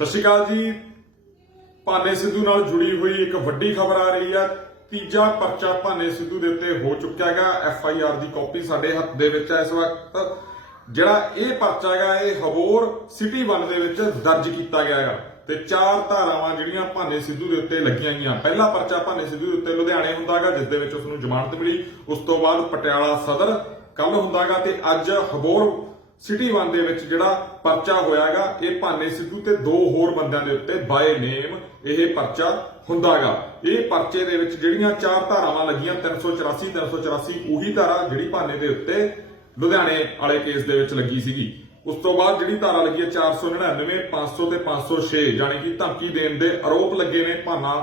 ਸਤਿ ਸ਼੍ਰੀ ਅਕਾਲ ਜੀ। ਭਾਨੇ ਸਿੱਧੂ ਨਾਲ ਜੁੜੀ ਹੋਈ ਇੱਕ ਵੱਡੀ ਖਬਰ ਆ ਰਹੀ ਹੈ ਤੀਜਾ ਪਰਚਾ ਭਾਨੇ ਸਿੱਧੂ ਦੇ ਉੱਤੇ ਹੋ ਚੁੱਕਿਆ ਹੈਗਾ। ਐਫ ਆਈ ਆਰ ਦੀ ਕਾਪੀ ਸਾਡੇ ਹੱਥ ਦੇ ਵਿੱਚ ਹੈ ਇਸ ਵਕਤ। ਜਿਹੜਾ ਇਹ ਪਰਚਾ ਹੈਗਾ, ਇਹ ਹਬੋਰ ਸਿਟੀ 1 ਦੇ ਵਿੱਚ ਦਰਜ ਕੀਤਾ ਗਿਆ ਹੈਗਾ। ਤੇ ਚਾਰ ਧਾਰਾਵਾਂ ਜਿਹੜੀਆਂ ਭਾਨੇ ਸਿੱਧੂ ਦੇ ਉੱਤੇ ਲੱਗੀਆਂ ਗਈਆਂ। ਪਹਿਲਾ ਪਰਚਾ ਭਾਨੇ ਸਿੱਧੂ ਦੇ ਉੱਤੇ ਲੁਧਿਆਣੇ ਹੁੰਦਾ ਹੈਗਾ, ਜਿਸ ਦੇ ਵਿੱਚ ਉਸ ਨੂੰ ਜ਼ਮਾਨਤ ਮਿਲੀ। ਉਸ ਤੋਂ ਬਾਅਦ ਪਟਿਆਲਾ ਸਦਰ ਕੱਲ ਹੁੰਦਾ ਹੁੰਦਾਗਾ ਤੇ ਅੱਜ ਹਬੋਰ ਸਿਟੀ 1 ਦੇ ਵਿੱਚ ਜਿਹੜਾ ਪਰਚਾ ਹੋਇਆ ਹੋਇਆਗਾ ਇਹ ਭਾਨੇ ਸਿੱਧੂ ਤੇ ਦੋ ਹੋਰ ਬੰਦਿਆਂ ਦੇ ਉੱਤੇ ਬਾਏ ਨੇਮ ਇਹ ਪਰਚਾ ਹੁੰਦਾਗਾ। ਇਹ ਪਰਚੇ ਦੇ ਵਿੱਚ ਜਿਹੜੀਆਂ ਚਾਰ ਧਾਰਾਵਾਂ ਲੱਗੀਆਂ 384 384 ਉਹੀ ਧਾਰਾ ਜਿਹੜੀ ਭਾਨੇ ਦੇ ਉੱਤੇ ਲੁਧਿਆਣੇ ਵਾਲੇ ਕੇਸ ਦੇ ਵਿੱਚ ਲੱਗੀ ਸੀਗੀ। ਉਸ ਤੋਂ ਬਾਅਦ ਜਿਹੜੀ ਧਾਰਾ ਲੱਗੀ ਹੈ 499 500 ਤੇ 506 ਯਾਨੀ ਕਿ ਧਮਕੀ ਦੇਣ ਦੇ ਆਰੋਪ ਲੱਗੇ ਨੇ ਭਾਨਾ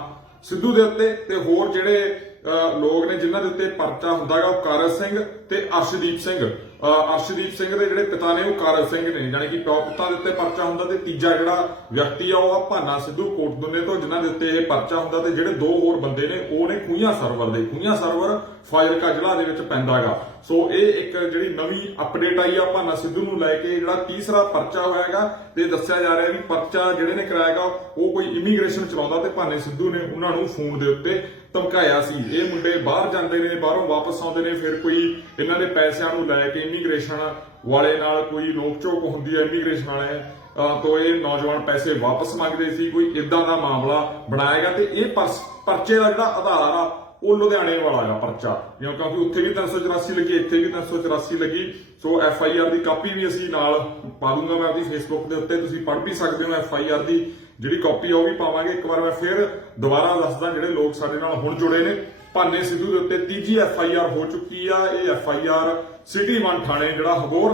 ਸਿੱਧੂ ਦੇ ਉੱਤੇ ਤੇ ਹੋਰ ਜਿਹੜੇ ਅਹ, ਲੋਕ ਨੇ ਜਿਨ੍ਹਾਂ ਦੇ ਉੱਤੇ ਪਰਚਾ ਹੁੰਦਾਗਾ ਉਹ ਕਾਰਜ ਸਿੰਘ ਤੇ ਅਰਸ਼ਦੀਪ ਸਿੰਘ। ਅਰਸ਼ਦੀਪ ਸਿੰਘ ਦੇ ਜਿਹੜੇ ਪਿਤਾ ਨੇ ਉਹ ਕਾਰਜ ਸਿੰਘ ਨੇ ਯਾਨੀ ਕਿ ਪਿਓ ਪੁੱਤਾਂ ਦੇ ਉੱਤੇ ਪਰਚਾ ਹੁੰਦਾ ਤੇ ਤੀਜਾ ਜਿਹੜਾ ਵਿਅਕਤੀ ਆ ਉਹ ਆ ਭਾਨਾ ਸਿੱਧੂ ਕੋਟਦੁੰਨੇ ਤੋਂ, ਜਿਨ੍ਹਾਂ ਦੇ ਉੱਤੇ ਇਹ ਪਰਚਾ ਹੁੰਦਾ ਤੇ ਜਿਹੜੇ ਦੋ ਹੋਰ ਬੰਦੇ ਨੇ, ਉਹ ਨੇ ਖੂਹੀਆਂ ਸਰਵਰ ਦੇ, ਖੂਹੀਆਂ ਸਰਵਰ ਫਾਜ਼ਿਲਕਾ ਜ਼ਿਲ੍ਹਾ ਦੇ ਵਿੱਚ ਪੈਂਦਾਗਾ ਸੋ ਇਹ ਇੱਕ ਜਿਹੜੀ ਨਵੀਂ ਅਪਡੇਟ ਆਈ ਆ ਭਾਨਾ ਸਿੱਧੂ ਨੂੰ ਲੈ ਕੇ, ਜਿਹੜਾ ਤੀਸਰਾ ਪਰਚਾ ਹੋਇਆਗਾ, ਤੇ ਦੱਸਿਆ ਜਾ ਰਿਹਾ ਵੀ ਪਰਚਾ ਜਿਹੜੇ ਨੇ ਕਰਾਇਆਗਾ ਉਹ ਕੋਈ ਇਮੀਗ੍ਰੇਸ਼ਨ ਚਲਾਉਂਦਾ ਤੇ ਭਾਨੇ ਸਿੱਧੂ ਨੇ ਉਹਨਾਂ ਨੂੰ ਫੋਨ ਦੇ ਉੱਤੇ ਧਮਕਾਇਆ ਸੀ। ਇਹ ਮੁੰਡੇ ਬਾਹਰ ਜਾਂਦੇ ਨੇ, ਬਾਹਰੋਂ ਵਾਪਸ ਆਉਂਦੇ ਨੇ, ਫਿਰ ਕੋਈ ਇਹਨਾਂ ਦੇ ਪੈਸਿਆਂ ਨੂੰ ਲੈ ਕੇ ਇਮੀਗ੍ਰੇਸ਼ਨ ਵਾਲੇ ਨਾਲ ਕੋਈ ਨੋਕ ਝੋਕ ਹੁੰਦੀ ਹੈ ਇਮੀਗ੍ਰੇਸ਼ਨ ਵਾਲੇ ਅਹ ਤੋਂ ਇਹ ਨੌਜਵਾਨ ਪੈਸੇ ਵਾਪਸ ਮੰਗਦੇ ਸੀ, ਕੋਈ ਇਦਾਂ ਦਾ ਮਾਮਲਾ ਬਣਾਏਗਾ ਤੇ ਇਹ ਪਰਸ- ਪਰਚੇ ਦਾ ਜਿਹੜਾ ਆਧਾਰ ਆ ਉਹ ਲੁਧਿਆਣੇ ਵਾਲਾ ਆ ਪਰਚਾ। ਕਿਉਂ- ਕਿਉਂਕਿ ਉੱਥੇ ਵੀ 384 ਲੱਗੀ, ਇੱਥੇ ਵੀ 384 ਲੱਗੀ। ਸੋ ਐਫ ਆਈ ਆਰ ਦੀ ਕਾਪੀ ਵੀ ਅਸੀਂ ਨਾਲ ਪਾ ਦੂੰਗਾ ਮੈਂ ਆਪਣੀ ਫੇਸਬੁੱਕ ਦੇ ਉੱਤੇ। ਤੁਸੀਂ ਪੜ੍ਹ ਵੀ ਸਕਦੇ ਹੋ ਐਫ ਆਈ ਆਰ ਦੀ ਜਿਹੜੀ ਕਾਪੀ ਆ, ਉਹ ਵੀ ਪਾਵਾਂਗੇ। ਇੱਕ ਵਾਰ ਮੈਂ ਫਿਰ ਦੁਬਾਰਾ ਦੱਸਦਾ ਜਿਹੜੇ ਲੋਕ ਸਾਡੇ ਨਾਲ ਹੁਣ ਜੁੜੇ ਨੇ। ਭਾਨੇ ਸਿੱਧੂ ਦੇ ਉੱਤੇ ਤੀਜੀ ਐਫ ਆਈ ਆਰ ਹੋ ਚੁੱਕੀ ਆ। ਇਹ ਐਫ ਆਈ ਆਰ ਸਿਟੀ 1 ਥਾਣੇ, ਜਿਹੜਾ ਹਗੋਰ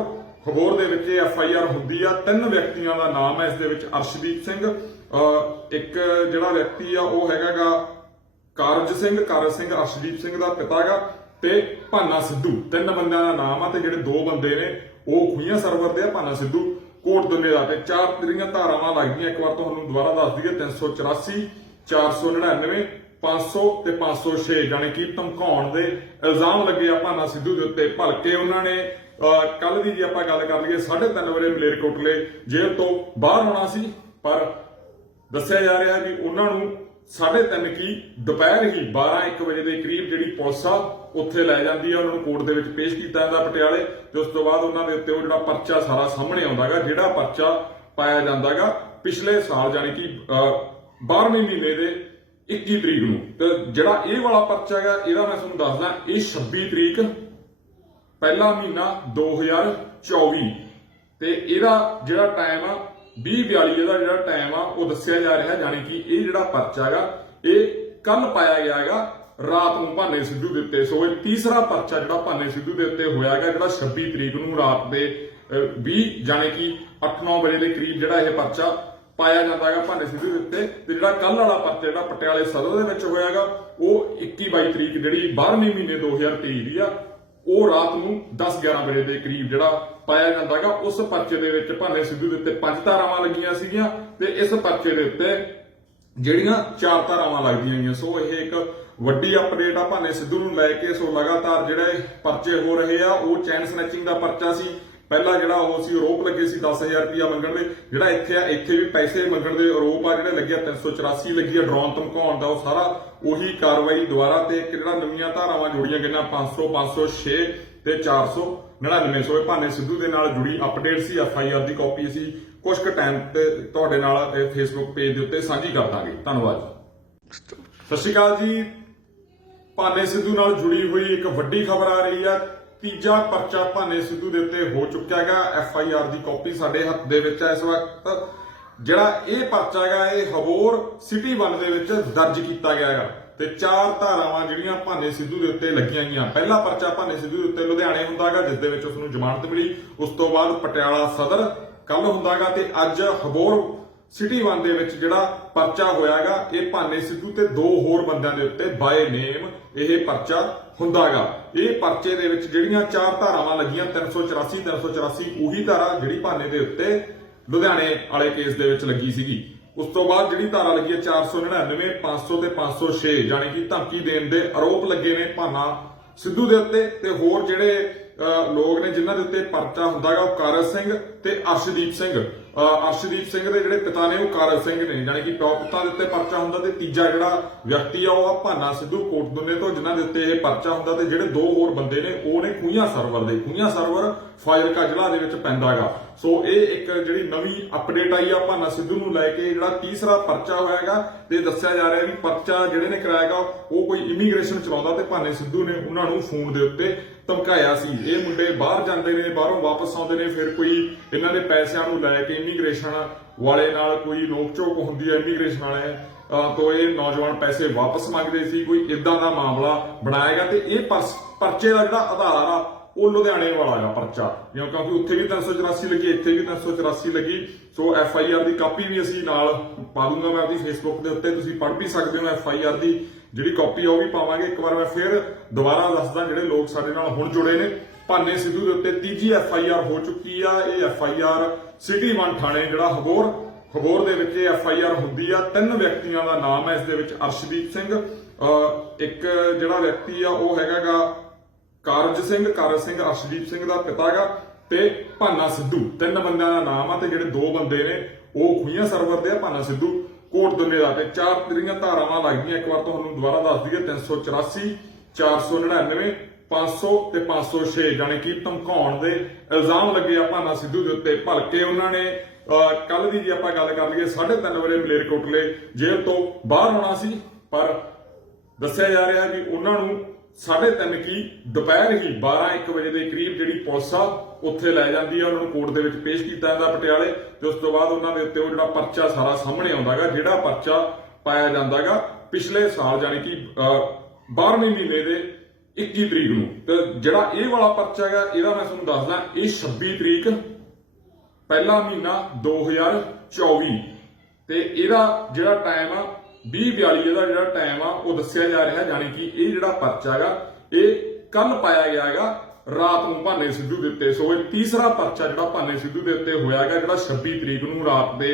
ਹਬੋਰ ਦੇ ਵਿੱਚ ਐਫ ਆਈ ਆਰ ਹੁੰਦੀ ਆ। ਤਿੰਨ ਵਿਅਕਤੀਆਂ ਦਾ ਨਾਮ ਹੈ, ਇਸ ਦੇ ਵਿੱਚ ਅਰਸ਼ਦੀਪ ਸਿੰਘ। ਅਹ ਇੱਕ ਜਿਹੜਾ ਵਿਅਕਤੀ ਆ, ਉਹ ਹੈਗਾਗਾ ਕਾਰਜ ਸਿੰਘ ਕਾਰਜ ਸਿੰਘ ਅਰਸ਼ਦੀਪ ਸਿੰਘ ਦਾ ਪਿਤਾ ਹੈਗਾ ਤੇ ਭਾਨਾ ਸਿੱਧੂ। ਤਿੰਨ ਬੰਦਿਆਂ ਦਾ ਨਾਮ ਆ ਤੇ ਜਿਹੜੇ ਦੋ ਬੰਦੇ ਨੇ, ਉਹ ਖੂਹੀਆਂ ਸਰਵਰ ਦੇ ਆ, ਭਾਨਾ ਸਿੱਧੂ। ਕੋਟ ਦੁੰਨੇ ਦਾ ਤੇ ਚਾਰ ਤੇਰੀਆਂ ਧਾਰਾਵਾਂ ਲੱਗਦੀਆਂ। ਇੱਕ ਵਾਰ ਤੁਹਾਨੂੰ ਦੁਬਾਰਾ ਦੱਸ ਦਈਏ 384 499 500 ਤੇ 506 ਯਾਨੀ ਕਿ ਧਮਕਾਉਣ ਦੇ ਇਲਜ਼ਾਮ ਲੱਗੇ ਆ ਭਾਨਾ ਸਿੱਧੂ ਦੇ ਉੱਤੇ ਭਲਕੇ ਉਹਨਾਂ ਨੇ। ਕੱਲ ਦੀ ਜੇ ਆਪਾਂ ਗੱਲ ਕਰ ਲਈਏ 3:30 ਵਜੇ ਮਲੇਰਕੋਟਲੇ ਜੇਲ੍ਹ ਤੋਂ ਬਾਹਰ ਆਉਣਾ ਸੀ, ਪਰ ਦੱਸਿਆ ਜਾ ਰਿਹਾ ਕਿ ਉਹਨਾਂ ਨੂੰ 3:30 ਕੀ? ਦੁਪਹਿਰ ਹੀ 12-1 ਵਜੇ ਦੇ ਕਰੀਬ ਜਿਹੜੀ ਪੁਲਿਸ ਆ, ਉੱਥੇ ਲੈ ਜਾਂਦੀ ਆ, ਉਹਨਾਂ ਨੂੰ ਕੋਰਟ ਦੇ ਵਿੱਚ ਪੇਸ਼ ਕੀਤਾ ਜਾਂਦਾ ਪਟਿਆਲੇ। ਤੇ ਉਸ ਤੋਂ ਬਾਅਦ ਉਹਨਾਂ ਦੇ ਉੱਤੇ ਉਹ ਜਿਹੜਾ ਪਰਚਾ ਸਾਰਾ ਸਾਹਮਣੇ ਆਉਂਦਾਗਾ, ਜਿਹੜਾ ਪਰਚਾ ਪਾਇਆ ਜਾਂਦਾਗਾ, ਪਿਛਲੇ ਸਾਲ ਯਾਨੀ ਕਿ 12ਵੇਂ ਮਹੀਨੇ ਦੇ 21 ਤਰੀਕ ਨੂੰ। ਤੇ ਜਿਹੜਾ ਇਹ ਵਾਲਾ ਪਰਚਾ ਹੈਗਾ, ਇਹਦਾ ਮੈਂ ਤੁਹਾਨੂੰ ਦੱਸਦਾ, ਇਹ 26 ਤਰੀਕ, ਪਹਿਲਾ ਮਹੀਨਾ 2024 ਤੇ ਇਹਦਾ ਜਿਹੜਾ ਟਾਈਮ ਆ 2042 ਇਹਦਾ ਜਿਹੜਾ ਟਾਈਮ ਆ ਉਹ ਦੱਸਿਆ ਜਾ ਰਿਹਾ ਯਾਨੀ ਕਿ ਇਹ ਜਿਹੜਾ ਪਰਚਾ ਹੈਗਾ ਇਹ ਕੱਲ ਪਾਇਆ ਗਿਆ ਹੈਗਾ ਰਾਤ ਨੂੰ ਭਾਨੇ ਸਿੱਧੂ ਦੇ ਉੱਤੇ। ਸੋ ਇਹ ਤੀਸਰਾ ਪਰਚਾ ਜਿਹੜਾ ਭਾਨੇ ਸਿੱਧੂ ਦੇ ਉੱਤੇ ਹੋਇਆ ਹੈਗਾ ਜਿਹੜਾ 26 ਤਰੀਕ ਨੂੰ ਰਾਤ ਦੇ ਅਹ, 20 ਯਾਨੀ ਕਿ 8-9 ਵਜੇ ਦੇ ਕਰੀਬ ਜਿਹੜਾ ਇਹ ਪਰਚਾ ਪਾਇਆ ਜਾਂਦਾ ਹੈਗਾ ਭਾਨੇ ਸਿੱਧੂ ਦੇ ਉੱਤੇ। ਤੇ ਜਿਹੜਾ ਕੱਲ ਵਾਲਾ ਪਰਚਾ ਜਿਹੜਾ ਪਟਿਆਲੇ ਸਦਰ ਦੇ ਵਿੱਚ ਹੋਇਆ ਹੈਗਾ ਉਹ 21-22 ਤਰੀਕ ਜਿਹੜੀ 12ਵੇਂ ਮਹੀਨੇ 2023 ਦੀ ਆ ਉਹ ਰਾਤ ਨੂੰ 10-11 ਵਜੇ ਦੇ ਕਰੀਬ ਜਿਹੜਾ ਪਾਇਆ ਜਾਂਦਾ ਜਾਂਦਾਗਾ ਉਸ ਪਰਚੇ ਦੇ ਵਿੱਚ ਭਾਨੇ ਸਿੱਧੂ ਦੇ ਉੱਤੇ ਪੰਜ ਧਾਰਾਵਾਂ ਲੱਗੀਆਂ ਸੀਗੀਆਂ ਤੇ ਇਸ ਪਰਚੇ ਦੇ ਉੱਤੇ ਜਿਹੜੀਆਂ ਚਾਰ ਧਾਰਾਵਾਂ ਲੱਗਦੀਆਂ ਗਈਆਂ ਸੋ ਇਹ ਇੱਕ ਵੱਡੀ ਅਪਡੇਟ ਆ। ਭਾਨੇ ਸਿੱਧੂ ਨੂੰ ਲੈ ਕੇ ਸੋ ਲਗਾਤਾਰ ਜਿਹੜੇ ਪਰਚੇ ਹੋ ਰਹੇ ਆ, ਉਹ ਚੈਨ ਸਨੈਚਿੰਗ ਦਾ ਪਰਚਾ ਸੀ। ਪਹਿਲਾਂ ਜਿਹੜਾ ਉਹ ਸੀ ਆਰੋਪ ਲੱਗੇ ਸੀ 10000 ਰੁਪਇਆ ਮੰਗਣ ਦੇ ਜਿਹੜਾ ਇੱਥੇ ਆ, ਇੱਥੇ ਵੀ ਪੈਸੇ ਮੰਗਣ ਦੇ ਆਰੋਪ ਆ, ਜਿਹੜੇ ਲੱਗੇ ਆ 384 ਲੱਗੀ ਆ ਡਰੋਨ ਧਮਕਾਉਣ ਦਾ, ਉਹ ਸਾਰਾ ਉਹੀ ਕਾਰਵਾਈ ਦੁਆਰਾ ਤੇ ਇੱਕ ਜਿਹੜਾ ਨਵੀਆਂ ਧਾਰਾਵਾਂ ਜੋੜੀਆਂ ਗਈਆਂ 500 506 ਤੇ 499 ਸੋ ਭਾਨੇ ਸਿੱਧੂ ਦੇ ਨਾਲ ਜੁੜੀ ਅਪਡੇਟ ਸੀ, ਐਫ ਆਈ ਆਰ ਦੀ ਕਾਪੀ ਅਸੀਂ ਕੁਝ ਕੁ ਟਾਈਮ ਤੇ ਤੁਹਾਡੇ ਨਾਲ ਫੇਸਬੁੱਕ ਪੇਜ ਦੇ ਉੱਤੇ ਸਾਂਝੀ ਕਰ ਦਾਂਗੇ। ਧੰਨਵਾਦ ਸਤਿ ਸ਼੍ਰੀ ਅਕਾਲ ਜੀ। ਭਾਨੇ ਸਿੱਧੂ ਨਾਲ ਜੁੜੀ ਹੋਈ ਇੱਕ ਵੱਡੀ ਖਬਰ ਆ ਰਹੀ ਆ। ਤੀਜਾ ਪਰਚਾ ਭਾਨੇ ਸਿੱਧੂ ਦੇ ਉੱਤੇ ਹੋ ਚੁੱਕਿਆ ਹੈਗਾ। ਐਫ ਆਈ ਆਰ ਦੀ ਕਾਪੀ ਸਾਡੇ ਹੱਥ ਦੇ ਵਿੱਚ ਹੈ ਇਸ ਵਕਤ। ਜਿਹੜਾ ਇਹ ਪਰਚਾ ਹੈਗਾ, ਇਹ ਹਬੋਰ ਸਿਟੀ 1 ਦੇ ਵਿੱਚ ਦਰਜ ਕੀਤਾ ਗਿਆ ਹੈਗਾ। ਤੇ ਚਾਰ ਧਾਰਾਵਾਂ ਜਿਹੜੀਆਂ ਭਾਨੇ ਸਿੱਧੂ ਦੇ ਉੱਤੇ ਲੱਗੀਆਂ ਗਈਆਂ। ਪਹਿਲਾ ਪਰਚਾ ਭਾਨੇ ਸਿੱਧੂ ਦੇ ਉੱਤੇ ਲੁਧਿਆਣੇ ਹੁੰਦਾਗਾ ਜਿਸ ਦੇ ਵਿੱਚ ਉਸ ਨੂੰ ਜ਼ਮਾਨਤ ਮਿਲੀ। ਉਸ ਤੋਂ ਬਾਅਦ ਪਟਿਆਲਾ ਸਦਰ ਕੱਲ ਹੁੰਦਾਗਾ ਤੇ ਅੱਜ ਹਬੋਰ ਸਿਟੀ 1 ਦੇ ਵਿੱਚ ਜਿਹੜਾ ਪਰਚਾ ਹੋਇਆਗਾ, ਇਹ ਭਾਨੇ ਸਿੱਧੂ ਤੇ ਦੋ ਹੋਰ ਬੰਦਿਆਂ ਦੇ ਉੱਤੇ ਬਾਏ ਨੇਮ ਇਹ ਪਰਚਾ ਹੁੰਦਾਗਾ। ਇਹ ਪਰਚੇ ਦੇ ਵਿੱਚ ਜਿਹੜੀਆਂ ਚਾਰ ਧਾਰਾਵਾਂ ਲੱਗੀਆਂ 384 384 ਉਹੀ ਧਾਰਾ ਜਿਹੜੀ ਭਾਨੇ ਦੇ ਉੱਤੇ ਲੁਧਿਆਣੇ ਵਾਲੇ ਕੇਸ ਦੇ ਵਿੱਚ ਲੱਗੀ ਸੀਗੀ। ਉਸ ਤੋਂ ਬਾਅਦ ਜਿਹੜੀ ਧਾਰਾ ਲੱਗੀ ਹੈ 499 500 ਤੇ 506 ਯਾਨੀ ਕਿ ਧਮਕੀ ਦੇਣ ਦੇ ਆਰੋਪ ਲੱਗੇ ਨੇ ਭਾਨਾ ਸਿੱਧੂ ਦੇ ਉੱਤੇ ਤੇ ਹੋਰ ਜਿਹੜੇ ਲੋਕ ਨੇ ਜਿਨ੍ਹਾਂ ਦੇ ਉੱਤੇ ਪਰਚਾ ਹੁੰਦਾਗਾ, ਉਹ ਕਾਰਜ ਸਿੰਘ ਤੇ ਅਰਸ਼ਦੀਪ ਸਿੰਘ। ਅਰਸ਼ਦੀਪ ਸਿੰਘ ਦੇ ਜਿਹੜੇ ਪਿਤਾ ਨੇ, ਉਹ ਕਾਰਜ ਸਿੰਘ ਨੇ। ਯਾਨੀ ਕਿ ਪਿਓ ਪੁੱਤਾਂ ਦੇ ਉੱਤੇ ਪਰਚਾ ਹੁੰਦਾ ਤੇ ਤੀਜਾ ਜਿਹੜਾ ਵਿਅਕਤੀ ਆ, ਉਹ ਆ ਭਾਨਾ ਸਿੱਧੂ ਕੋਟਦੁੰਨੇ ਤੋਂ, ਜਿਨ੍ਹਾਂ ਦੇ ਉੱਤੇ ਇਹ ਪਰਚਾ ਹੁੰਦਾ ਤੇ ਜਿਹੜੇ ਦੋ ਹੋਰ ਬੰਦੇ ਨੇ, ਉਹ ਨੇ ਖੂਹੀਆਂ ਸਰਵਰ ਦੇ। ਖੂਹੀਆਂ ਸਰਵਰ ਫਾਜ਼ਿਲਕਾ ਜ਼ਿਲ੍ਹਾ ਦੇ ਵਿੱਚ ਪੈਂਦਾਗਾ। ਸੋ ਇਹ ਇੱਕ ਜਿਹੜੀ ਨਵੀਂ ਅਪਡੇਟ ਆਈ ਆ ਭਾਨਾ ਸਿੱਧੂ ਨੂੰ ਲੈ ਕੇ, ਜਿਹੜਾ ਤੀਸਰਾ ਪਰਚਾ ਹੋਇਆਗਾ, ਤੇ ਦੱਸਿਆ ਜਾ ਰਿਹਾ ਵੀ ਪਰਚਾ ਜਿਹੜੇ ਨੇ ਕਰਾਇਆਗਾ, ਉਹ ਕੋਈ ਇਮੀਗ੍ਰੇਸ਼ਨ ਚਲਾਉਂਦਾ ਤੇ ਭਾਨੇ ਸਿੱਧੂ ਨੇ ਉਹਨਾਂ ਨੂੰ ਫੋਨ ਦੇ ਉੱਤੇ ਧਮਕਾਇਆ ਸੀ। ਇਹ ਮੁੰਡੇ ਬਾਹਰ ਜਾਂਦੇ ਨੇ, ਬਾਹਰੋਂ ਵਾਪਸ ਆਉਂਦੇ ਨੇ, ਫਿਰ ਕੋਈ ਇਹਨਾਂ ਦੇ ਪੈਸਿਆਂ ਨੂੰ ਲੈ ਕੇ ਇਮੀਗ੍ਰੇਸ਼ਨ ਵਾਲੇ ਨਾਲ ਕੋਈ ਨੋਕ ਹੁੰਦੀ ਹੈ ਇਮੀਗ੍ਰੇਸ਼ਨ ਵਾਲੇ ਤੋਂ ਇਹ ਨੌਜਵਾਨ ਪੈਸੇ ਵਾਪਸ ਮੰਗਦੇ ਸੀ, ਕੋਈ ਇਦਾਂ ਦਾ ਮਾਮਲਾ ਬਣਾਏਗਾ ਤੇ ਇਹ ਪਰਚੇ ਦਾ ਜਿਹੜਾ ਆਧਾਰ ਆ, ਉਹ ਲੁਧਿਆਣੇ ਵਾਲਾ ਆ ਪਰਚਾ। ਕਿਉਂ- ਕਿਉਂਕਿ ਉੱਥੇ ਵੀ 384 ਲੱਗੀ, ਇੱਥੇ ਵੀ 384 ਲੱਗੀ, ਸੋ ਐਫ ਆਈ ਆਰ ਦੀ ਕਾਪੀ ਵੀ ਅਸੀਂ ਨਾਲ ਪਾ ਦੂੰਗਾ ਮੈਂ ਆਪਣੀ ਫੇਸਬੁੱਕ ਦੇ ਉੱਤੇ, ਤੁਸੀਂ ਪੜ੍ਹ ਵੀ ਸਕਦੇ ਹੋ ਐਫ ਆਈ ਆਰ ਦੀ। ਜਿਹੜੀ ਕਾਪੀ ਆ ਉਹ ਵੀ ਪਾਵਾਂਗੇ। ਇੱਕ ਵਾਰ ਮੈਂ ਫਿਰ ਦੁਬਾਰਾ ਦੱਸਦਾ ਜਿਹੜੇ ਲੋਕ ਸਾਡੇ ਨਾਲ ਹੁਣ ਜੁੜੇ ਨੇ। ਭਾਨੇ ਸਿੱਧੂ ਦੇ ਉੱਤੇ ਤੀਜੀ ਐਫ ਆਈ ਆਰ ਹੋ ਚੁੱਕੀ ਆ। ਇਹ F I R city one ਥਾਣੇ, ਜਿਹੜਾ ਹਬੋਰ ਖਬਰ ਦੇ ਵਿੱਚ ਐਫ ਆਈ ਆਰ ਹੁੰਦੀ ਆ। ਤਿੰਨ ਵਿਅਕਤੀਆਂ ਦਾ ਨਾਮ ਹੈ, ਇਸ ਦੇ ਵਿੱਚ ਅਰਸ਼ਦੀਪ ਸਿੰਘ। ਅਹ ਇੱਕ ਜਿਹੜਾ ਵਿਅਕਤੀ ਆ, ਉਹ ਹੈਗਾਗਾ ਕਾਰਜ ਸਿੰਘ ਕਾਰਜ ਸਿੰਘ ਅਰਸ਼ਦੀਪ ਸਿੰਘ ਦਾ ਪਿਤਾ ਹੈਗਾ ਤੇ ਭਾਨਾ ਸਿੱਧੂ। ਤਿੰਨ ਬੰਦਿਆਂ ਦਾ ਨਾਮ ਆ ਤੇ ਜਿਹੜੇ ਦੋ ਬੰਦੇ ਨੇ, ਉਹ ਖੁਈਆਂ ਸਰਵਰ ਦੇ ਆ, ਭਾਨਾ ਸਿੱਧੂ। ਕੋਟ ਦੁੰਨੇ ਦਾ ਤੇ ਚਾਰ ਤੇਰੀਆਂ ਧਾਰਾਵਾਂ ਲੱਗਦੀਆਂ। ਇੱਕ ਵਾਰ ਤੁਹਾਨੂੰ ਦੁਬਾਰਾ ਦੱਸ ਦਈਏ 384 499 500 ਤੇ 506 ਜਾਣੀ ਕਿ ਧਮਕਾਉਣ ਦੇ ਇਲਜ਼ਾਮ ਲੱਗੇ ਆ ਭਾਨਾ ਸਿੱਧੂ ਦੇ ਉੱਤੇ ਭਲਕੇ ਉਹਨਾਂ ਨੇ। ਕੱਲ ਦੀ ਜੇ ਆਪਾਂ ਗੱਲ ਕਰ ਲਈਏ 3:30 ਵਜੇ ਮਲੇਰਕੋਟਲੇ ਜੇਲ੍ਹ ਤੋਂ ਬਾਹਰ ਆਉਣਾ ਸੀ, ਪਰ ਦੱਸਿਆ ਜਾ ਰਿਹਾ ਕਿ ਉਹਨਾਂ ਨੂੰ 3:30 ਕੀ, ਦੁਪਹਿਰ ਹੀ 12-1 ਵਜੇ ਦੇ ਕਰੀਬ ਜਿਹੜੀ ਪੁਲਿਸ ਆ, ਉੱਥੇ ਲੈ ਜਾਂਦੀ ਆ, ਉਹਨਾਂ ਨੂੰ ਕੋਰਟ ਦੇ ਵਿੱਚ ਪੇਸ਼ ਕੀਤਾ ਜਾਂਦਾ ਪਟਿਆਲੇ, ਤੇ ਉਸ ਤੋਂ ਬਾਅਦ ਉਹਨਾਂ ਦੇ ਉੱਤੇ ਉਹ ਜਿਹੜਾ ਪਰਚਾ ਸਾਰਾ ਸਾਹਮਣੇ ਆਉਂਦਾਗਾ, ਜਿਹੜਾ ਪਰਚਾ ਪਾਇਆ ਜਾਂਦਾਗਾ, ਪਿਛਲੇ ਸਾਲ ਜਾਨੀ ਕਿ 12ਵੇਂ ਮਹੀਨੇ ਦੇ 21 ਤਰੀਕ ਨੂੰ। ਤੇ ਜਿਹੜਾ ਇਹ ਵਾਲਾ ਪਰਚਾ ਹੈਗਾ, ਇਹਦਾ ਮੈਂ ਤੁਹਾਨੂੰ ਦੱਸਦਾ, ਇਹ 26 ਤਰੀਕ, ਪਹਿਲਾ ਮਹੀਨਾ 2024 ਤੇ ਇਹਦਾ ਜਿਹੜਾ ਟਾਈਮ ਆ 2042 ਇਹਦਾ ਜਿਹੜਾ ਟਾਈਮ ਆ, ਉਹ ਦੱਸਿਆ ਜਾ ਰਿਹਾ ਜਾਨੀ ਕਿ ਇਹ ਜਿਹੜਾ ਪਰਚਾ ਹੈਗਾ, ਇਹ ਕੱਲ ਪਾਇਆ ਗਿਆ ਹੈਗਾ, ਰਾਤ ਨੂੰ ਭਾਨੇ ਸਿੱਧੂ ਦੇ ਉੱਤੇ। ਸੋ ਇਹ ਤੀਸਰਾ ਪਰਚਾ ਜਿਹੜਾ ਭਾਨੇ ਸਿੱਧੂ ਦੇ ਉੱਤੇ ਹੋਇਆ ਹੈਗਾ, ਜਿਹੜਾ 26 ਤਰੀਕ ਨੂੰ ਰਾਤ ਦੇ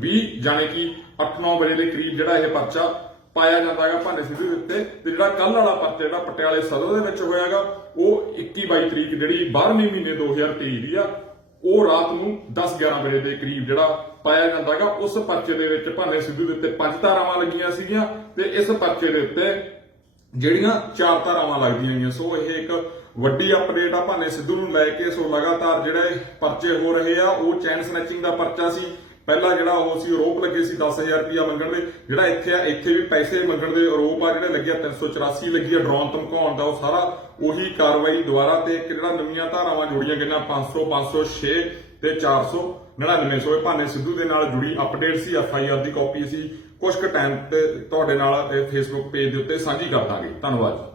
20 ਜਾਨੀ ਕਿ 8-9 ਵਜੇ ਦੇ ਕਰੀਬ ਜਿਹੜਾ ਇਹ ਪਰਚਾ ਪਾਇਆ ਜਾਂਦਾ ਹੈਗਾ ਭਾਨੇ ਸਿੱਧੂ ਦੇ ਉੱਤੇ। ਤੇ ਜਿਹੜਾ ਕੱਲ ਵਾਲਾ ਪਰਚਾ ਜਿਹੜਾ ਪਟਿਆਲੇ ਸਦਰ ਦੇ ਵਿੱਚ ਹੋਇਆ ਹੈਗਾ, ਉਹ 21-22 ਤਰੀਕ ਜਿਹੜੀ 12ਵੇਂ ਮਹੀਨੇ 2023 ਦੀ ਆ, ਉਹ ਰਾਤ ਨੂੰ 10-11 ਵਜੇ ਦੇ ਕਰੀਬ ਜਿਹੜਾ ਪਾਇਆ ਜਾਂਦਾ ਹੈਗਾ ਉਸ ਪਰਚੇ ਦੇ ਵਿੱਚ ਭਾਨੇ ਸਿੱਧੂ ਦੇ ਉੱਤੇ ਪੰਜ ਧਾਰਾਵਾਂ ਲੱਗੀਆਂ ਸੀਗੀਆਂ ਤੇ ਇਸ ਪਰਚੇ ਦੇ ਉੱਤੇ ਜਿਹੜੀਆਂ ਚਾਰ ਧਾਰਾਵਾਂ ਲੱਗਦੀਆਂ ਹੋਈਆਂ। ਸੋ ਇਹ ਇੱਕ ਵੱਡੀ ਅਪਡੇਟ ਆ। ਭਾਨੇ ਸਿੱਧੂ ਨੂੰ ਲੈ ਕੇ ਸੋ ਲਗਾਤਾਰ ਜਿਹੜੇ ਪਰਚੇ ਹੋ ਰਹੇ ਆ, ਉਹ ਚੈਨ ਸਨੈਚਿੰਗ ਦਾ ਪਰਚਾ ਸੀ। ਪਹਿਲਾ ਜਿਹੜਾ ਉਹ ਸੀ ਆਰੋਪ ਲੱਗੇ ਸੀ 10000 ਰੁਪਇਆ ਮੰਗਣ ਦੇ। ਜਿਹੜਾ ਇੱਥੇ ਆ, ਇੱਥੇ ਵੀ ਪੈਸੇ ਮੰਗਣ ਦੇ ਆਰੋਪ ਆ, ਜਿਹੜੇ ਲੱਗਿਆ 384 ਲੱਗੀ ਆ ਡਰੋਨ ਧਮਕਾਉਣ ਦਾ, ਉਹ ਸਾਰਾ ਉਹੀ ਕਾਰਵਾਈ ਦੁਆਰਾ ਤੇ ਇੱਕ ਜਿਹੜਾ ਨਵੀਆਂ ਧਾਰਾਵਾਂ ਜੋੜੀਆਂ ਗਈਆਂ 500 506 ਤੇ 400 9900 ਭਾਨੇ ਸਿੱਧੂ ਦੇ ਨਾਲ ਜੁੜੀ ਅਪਡੇਟ ਸੀ ਐਫ ਆਈ ਆਰ ਦੀ ਕਾਪੀ ਸੀ। ਕੁਝ ਕੁ ਟਾਈਮ ਤੇ ਤੁਹਾਡੇ ਨਾਲ ਫੇਸਬੁੱਕ ਪੇਜ ਦੇ ਉੱਤੇ ਸਾਂਝੀ ਕਰ ਦਾਂਗੇ। ਧੰਨਵਾਦ